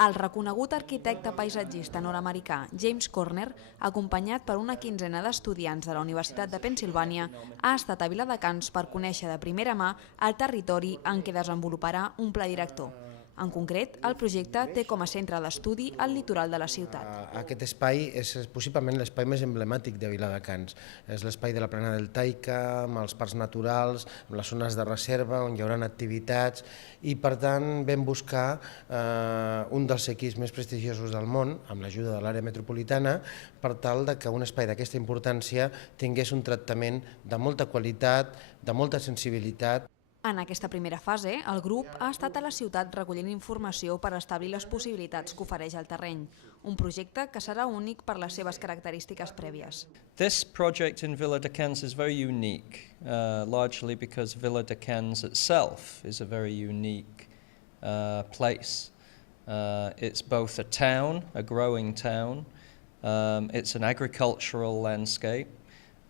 El reconegut arquitecte paisatgista nord-americà James Corner, acompanyat per una quinzena d'estudiants de la Universitat de Pennsilvània, ha estat a Viladecans per conèixer de primera mà el territori en què desenvoluparà un pla director. En concret, el projecte té com a centre d'estudi el litoral de la ciutat. Aquest espai és possiblement l'espai més emblemàtic de Viladecans. És l'espai de la plana del Taica, amb els parcs naturals, amb les zones de reserva, on hi haurà activitats, i per tant vam buscar un dels equips més prestigiosos del món, amb l'ajuda de l'àrea metropolitana, per tal que un espai d'aquesta importància tingués un tractament de molta qualitat, de molta sensibilitat. En aquesta primera fase, el grup ha estat a la ciutat recollint informació per establir les possibilitats que ofereix el terreny, un projecte que serà únic per les seves característiques prèvies. This project in Viladecans is very unique, largely because Viladecans itself is a very unique place. It's both a town, a growing town, it's an agricultural landscape,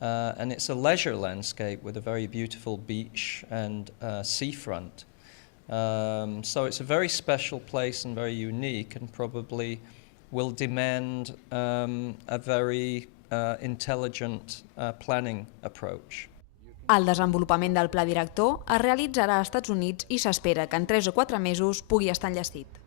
and it's a leisure landscape with a very beautiful beach and seafront. So it's a very special place and very unique, and probably will demand a very intelligent planning approach. El desenvolupament del pla director es realitzarà als Estats Units i s'espera que en 3 o 4 mesos pugui estar enllestit.